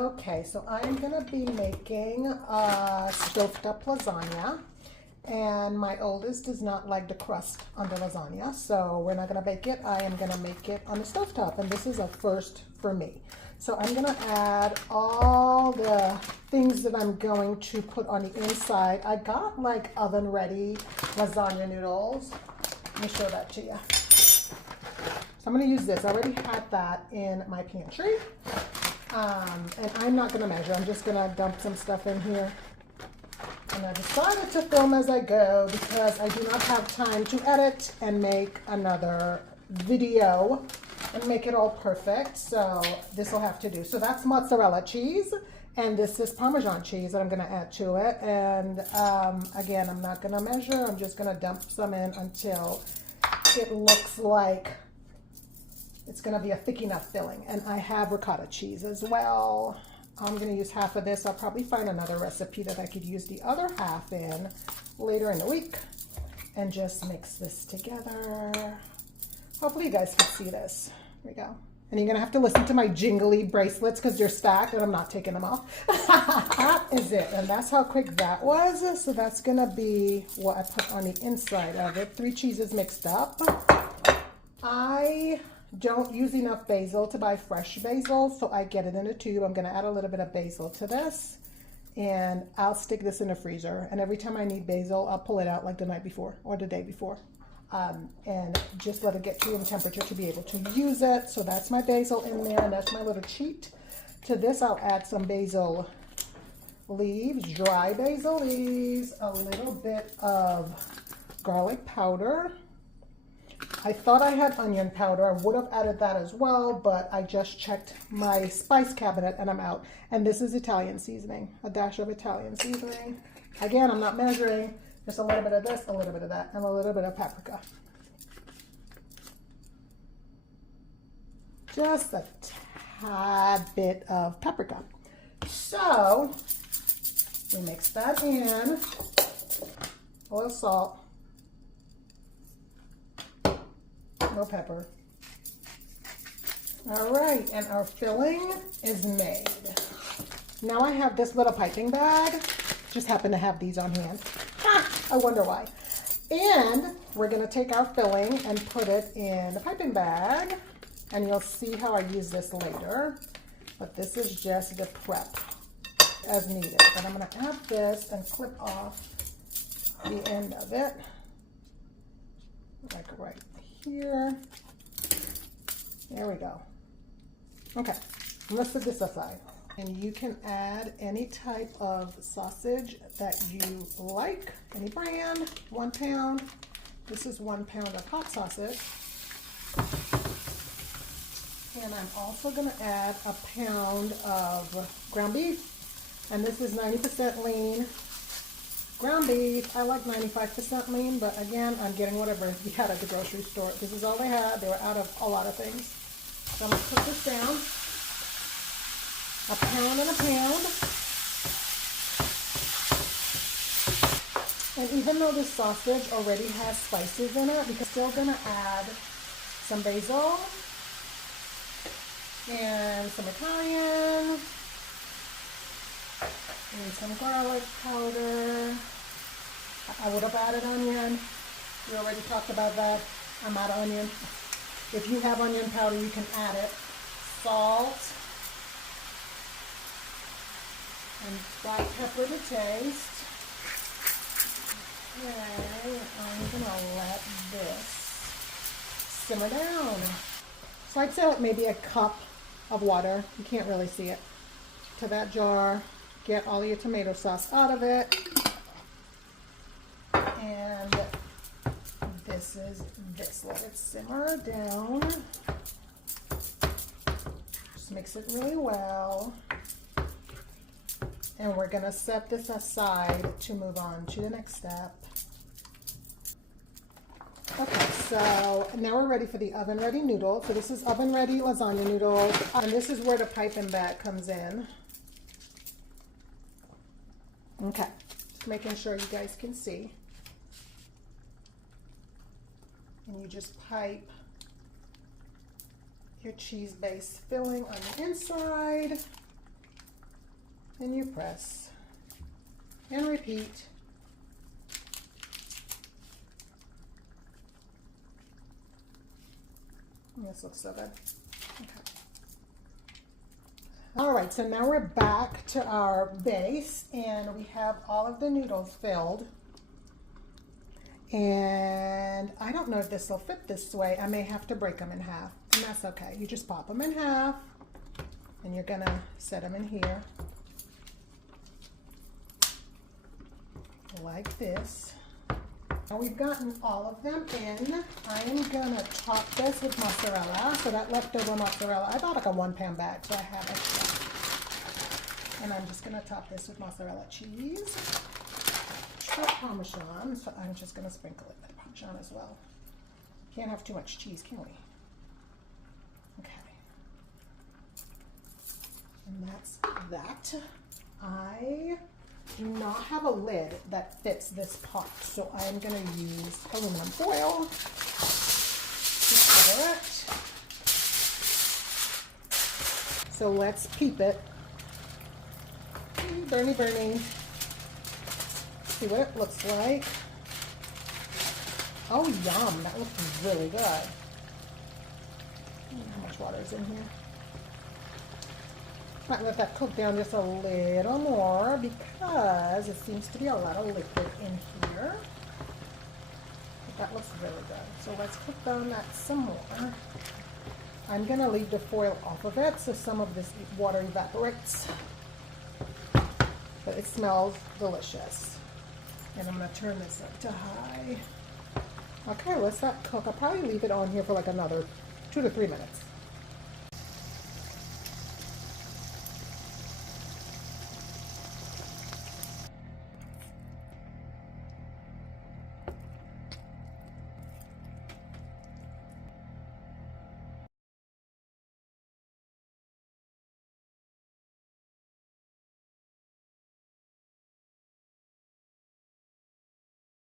Okay, so I'm gonna be making a stovetop lasagna, and my oldest does not like the crust on the lasagna, so we're not gonna bake it. I am gonna make it on the stovetop, and this is a first for me. So I'm gonna add all the things that I'm going to put on the inside. I got like oven ready lasagna noodles. Let me show that to you. So I'm gonna use this. I already had that in my pantry. And I'm not gonna measure. I'm just gonna dump some stuff in here. And I decided to film as I go because I do not have time to edit and make another video and make it all perfect. So this will have to do. So that's mozzarella cheese, and this is Parmesan cheese that I'm gonna add to it. And again, I'm not gonna measure. I'm just gonna dump some in until it looks like it's gonna be a thick enough filling. And I have ricotta cheese as well. I'm gonna use half of this. I'll probably find another recipe that I could use the other half in later in the week and just mix this together. Hopefully you guys can see this. Here we go. And you're gonna have to listen to my jingly bracelets because they're stacked and I'm not taking them off. That is it. And that's how quick that was. So that's gonna be what I put on the inside of it. 3 cheeses mixed up. I don't use enough basil to buy fresh basil, so I get it in a tube. I'm gonna add a little bit of basil to this, and I'll stick this in the freezer. And every time I need basil, I'll pull it out like the night before or the day before, and just let it get to room temperature to be able to use it. So that's my basil in there, and that's my little cheat. To this, I'll add some basil leaves, dry basil leaves, a little bit of garlic powder. I thought I had onion powder. I would have added that as well, but I just checked my spice cabinet and I'm out. And this is Italian seasoning, a dash of Italian seasoning. Again, I'm not measuring, just a little bit of this, a little bit of that, and a little bit of paprika. Just a tad bit of paprika. So, we mix that in, a little salt. No pepper. All right, and our filling is made. Now I have this little piping bag. Just happen to have these on hand. I wonder why. And we're gonna take our filling and put it in the piping bag. And you'll see how I use this later. But this is just the prep as needed. But I'm gonna add this and clip off the end of it. Like right here. There we go. Okay, let's put this aside. And you can add any type of sausage that you like, any brand, 1 pound. This is 1 pound of hot sausage. And I'm also gonna add a pound of ground beef. And this is 90% lean. Ground beef, I like 95% lean, but again, I'm getting whatever you had at the grocery store. This is all they had. They were out of a lot of things. So I'm gonna put this down. A pound and a pound. And even though the sausage already has spices in it, we're still gonna add some basil and some Italian. And some garlic powder. I would have added onion. We already talked about that. I'm out of onion. If you have onion powder, you can add it. Salt. And black pepper to taste. Okay, I'm going to let this simmer down. So I'd say like maybe a cup of water. You can't really see it. To that jar. Get all your tomato sauce out of it. And this is this. Let it simmer down. Just mix it really well. And we're gonna set this aside to move on to the next step. Okay, so now we're ready for the oven-ready noodles. So this is oven-ready lasagna noodles. And this is where the piping bag comes in. Okay, just making sure you guys can see. And you just pipe your cheese-based filling on the inside. press and repeat. This looks so good. Okay. All right, so now we're back to our base and we have all of the noodles filled. And I don't know if this will fit this way. I may have to break them in half, and that's okay. You just pop them in half and you're gonna set them in here like this. Now we've gotten all of them in. I am gonna top this with mozzarella. So that leftover mozzarella, I bought like a 1-pound bag, so I have extra. And I'm just gonna top this with mozzarella cheese, short Parmesan. So I'm just gonna sprinkle it with Parmesan as well. Can't have too much cheese, can we? Okay. And that's that. I do not have a lid that fits this pot, so I'm going to use aluminum foil to cover it. So let's peep it. Burny, burny. See what it looks like. Oh, yum. That looks really good. I don't know how much water is in here. Might let that cook down just a little more because it seems to be a lot of liquid in here. But that looks really good. So let's cook down that some more. I'm going to leave the foil off of it so some of this water evaporates. But it smells delicious. And I'm going to turn this up to high. Okay, let's that cook. I'll probably leave it on here for like another 2 to 3 minutes.